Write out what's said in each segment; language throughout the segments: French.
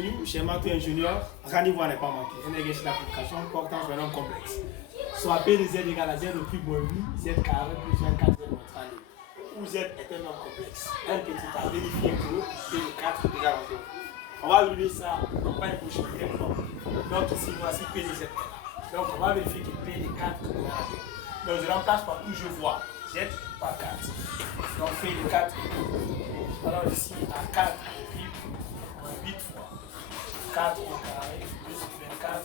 bienvenue chez Matou Ingénieur. Rendez-vous n'est pas manqué. Un exercice d'application portant sur un nom complexe. Soit P de Z égale à Z au cube moins 8, Z carré plus 24 Z moins 32. Où Z est un nom complexe. Un petit a vérifié que P de 4 égale à 0. On va vérifier ça en pas une bouche directement. Donc ici, voici P de Z. Donc on va vérifier que P de 4 égale à 0. Donc je remplace par où je vois Z par 4. Donc P de 4. Alors ici, à 4 au cube, 8 fois 4 au carré plus 24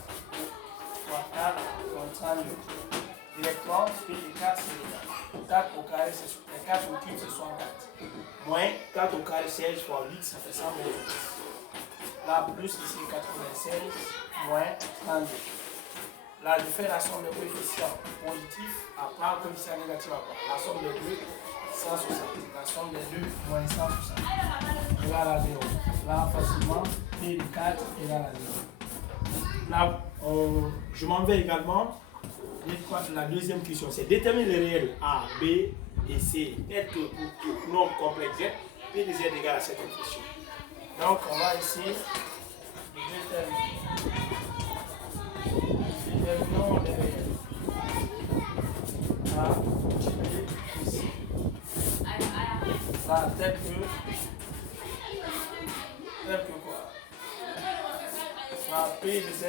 fois 4 fois 32. Directement, P de 4 c'est égal. 4 au carré, c'est 4 au cube, c'est 64. Moins 4 au carré, 16 fois 8, ça fait 128. Là, plus ici 96, moins 32. Là, je fais la somme des coefficients positifs à part, coefficient négatif à part. La somme des deux, 160. La somme des deux, moins 160. Égale à 0. Là, facilement, P de 4 égale à 0. Là, je m'en vais également. La deuxième question, c'est déterminer les réels A, B et C, tels que pour nombre complexe Z, P de Z égale à cette question. Donc, on va essayer de déterminer. Déterminons les réels A, B et C. Là, tel que quoi? Là, P de Z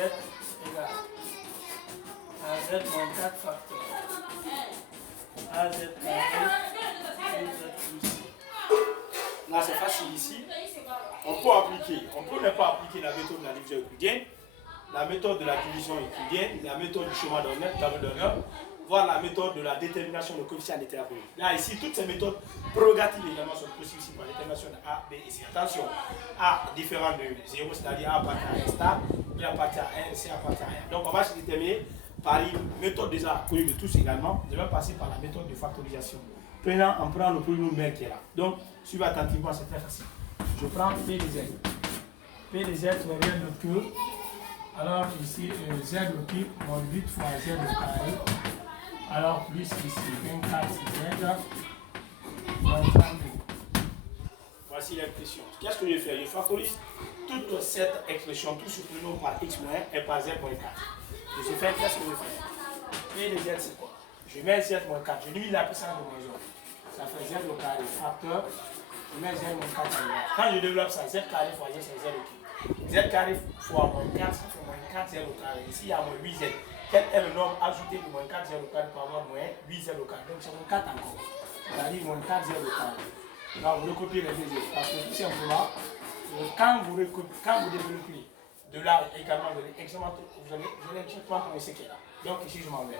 égale à Z moins 4 facteurs. A Z carré, B Z plus C. Là, c'est facile ici. On peut ne pas appliquer la méthode de la division euclidienne, la méthode de la division euclidienne, la méthode du schéma d'honneur, tableau d'honneur, voire la méthode de la détermination de coefficient déterminé. Là, ici, toutes ces méthodes prorogatives également sont possibles ici pour la détermination de A, B et C. Attention, A différent de 0, c'est-à-dire A appartient à 1 stable, B appartient à 1, C appartient à 1. Donc, on va se déterminer par une méthode déjà connue de tous également. Je vais passer par la méthode de factorisation. On prend le polynôme qui est là. Donc, suivez attentivement, c'est très facile. Je prends P de Z. P de Z n'est rien d'autre que, alors ici, Z au cube, moins 8 fois Z au carré. Alors, plus ici, 24 Z, moins 32. Voici l'expression. Qu'est-ce que je fais? Je factorise toute cette expression, tout ce polynôme par x moins 1 et par Z moins 4. Je fais, qu'est-ce que je fais? P de Z, c'est quoi? Je mets Z moins 4. Je divise la puissance de moins 1. Ça fait Z au carré, facteur. Je mets Z moins 4 à l'heure. Quand je développe ça, Z carré fois Z, c'est Z au cube. Z carré fois moins 4, ça fait moins 4 Z au carré. Ici, il y a moins 8Z. Quel est le nombre ajouté de moins 4 Z au carré pour avoir moins 8Z au carré? Donc, c'est moins 4 encore. C'est-à-dire moins 4 Z au carré. Là, vous recopiez les deux Z. Parce que tout simplement, quand vous développez de là également, vous allez exactement trouver ce qui est là. Donc, ici, je m'en vais.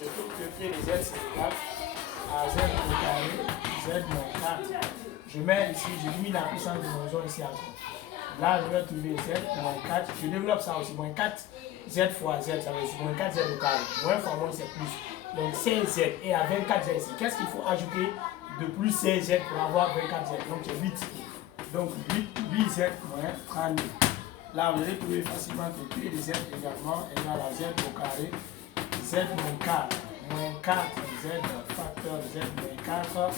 Je trouve que P de Z, c'est égal à Z au carré, Z moins 4. Je mets ici, je diminue la puissance de mon ici encore. Là, je vais trouver Z moins 4. Je développe ça aussi, moins 4 Z fois Z, ça veut dire moins 4 Z au carré. Moins fois moins, c'est plus. Donc 16 Z. Et à 24 Z ici, qu'est-ce qu'il faut ajouter de plus 16 Z pour avoir 24 Z? Donc c'est 8. Donc 8 Z moins 32. Là, vous allez trouver facilement que P de Z également égale à Z au carré, Z moins 4. Moins 4 Z facteur Z moins 4.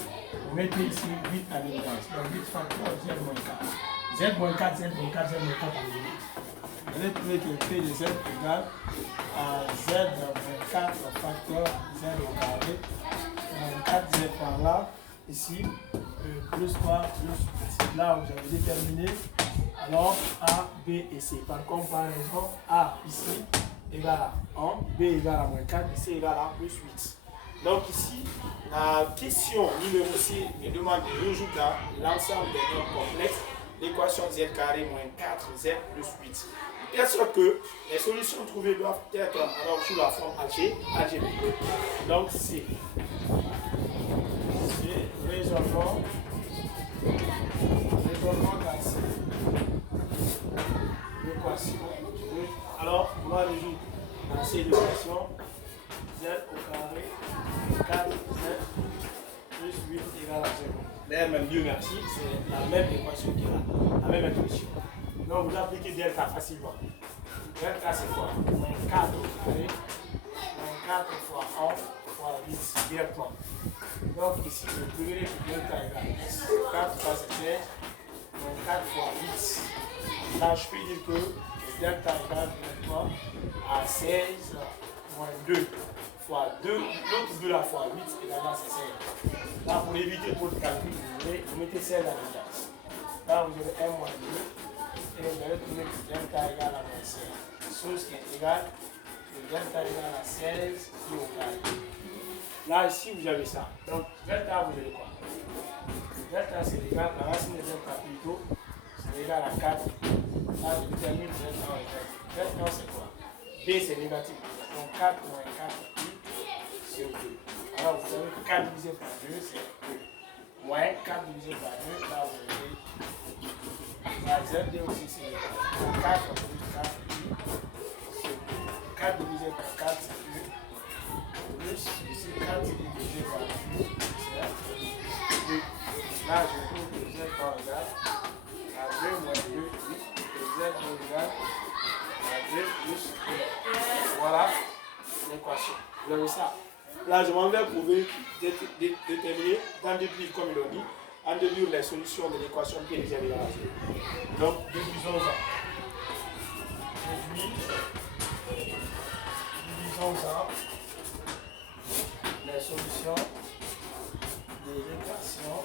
Vous mettez ici 8 à l'évidence. Donc 8 facteur Z moins 4. Z moins 4, Z moins 4, Z moins 4 à l'évidence. Vous allez trouver que P de Z égale à Z moins 4 facteur Z au carré. Moins 4 Z par là. Ici, plus 3, plus là vous avez déterminé. Alors A, B et C. Par comparaison, A ici égale à 1, B égale à moins 4 et C égale à plus 8. Donc ici, la question numéro C me demande de résoudre l'ensemble des nombres complexes, l'équation Z carré moins 4Z plus 8. Bien sûr que les solutions trouvées doivent être alors sous la forme algébrique. Donc C. Raisonnement dans C. L'équation. Alors, on va résoudre dans ces deux équations. Z au carré, 4Z plus 8 égale à 0. D'ailleurs, même Dieu merci, c'est la même équation qui est là, la même expression. Donc, vous appliquez delta facilement. Delta, c'est quoi? Moins 4 au carré, moins 4 fois 1 fois 8 directement. Donc, ici, vous verrez que delta égale 4 fois 16, moins 4 fois 8 Là, je peux dire que delta égale directement à 16 moins 2 fois 2, l'autre 2 la fois 8 également c'est 16. Là, pour éviter trop de calcul, vous mettez 16 à l'étage. Là, vous avez 1 moins 2 et vous allez trouver que delta égale à moins 16. Chose qui est égale, que delta égale à 16 pi au carré. Là, ici, vous avez ça. Donc, delta, vous avez quoi? Delta, c'est égal, la racine de delta plutôt, c'est égal à 4. Là, je détermine delta en égal. Delta, c'est quoi? B, c'est négatif. Donc, 4 moins 4 pi sur 2. Alors, vous savez que 4 divisé par 2, c'est 2. Moins 4 divisé par 2, là, vous avez. La ZD aussi, c'est 4 plus 4 pi sur 2. 4 divisé par 4, c'est 2. Plus, ici, 4 divisé par 2, c'est 2. Là, je trouve que Z égale à 2 moins 2 plus, et Z égale à 2 plus 1. Voilà l'équation. Vous avez ça. Là, je m'en vais prouver, déterminer, dans déduire comme il l'a dit, en déduire les solutions de l'équation P égale à 0. Donc, déduisons-en. Divisons-en les solutions de l'équation.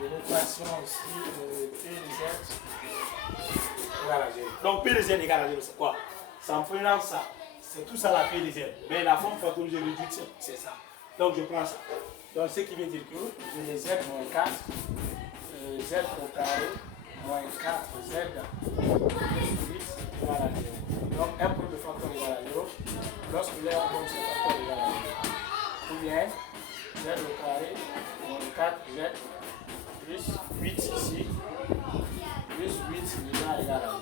De l'équation aussi de P de Z égale à 0. Donc P de Z égale à 0, c'est quoi? C'est en prenant ça. C'est tout ça la P de Z. Mais la forme factorielle réduite, c'est ça. Donc je prends ça. Donc ce qui veut dire que j'ai les Z moins 4, Z au carré, moins 4Z plus 8 égale à 0. Donc un point de facteur égale à 0. Lorsque l'air donc ce facteur égale à 0. Ou bien Z au carré, moins 4Z plus 8 ici, plus 8 déjà égale à 0.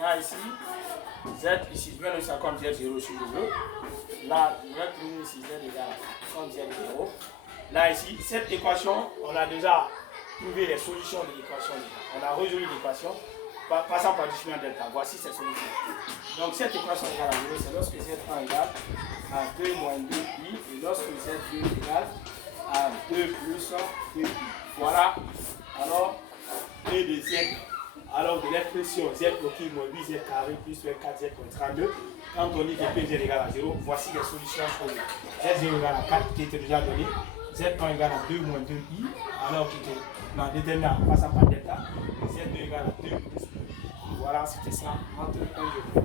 Là ici, Z ici, je vais le faire comme Z0 si je veux. Là, je vais trouver ici Z égale à comme Z0. Là ici, cette équation, on a déjà trouvé les solutions de l'équation. On a résolu l'équation passant par discriminant delta. Voici cette solution. Donc cette équation égale à 0, c'est lorsque Z1 égale à 2 moins 2i et lorsque Z2 égale à 2 plus 2i. Voilà. Alors, P de Z. Alors, de l'expression Z qui moins 8Z carré plus 4Z moins 32. Quand on dit que P de Z égale à 0, voici les solutions pour Z0 égale à 4 qui était déjà donné. Z1 égale à 2 moins 2i. Alors, qui était dans déterminant en passant par delta. Z2 égale à 2 plus 2i. Voilà, c'était ça. Entre 1 et 2.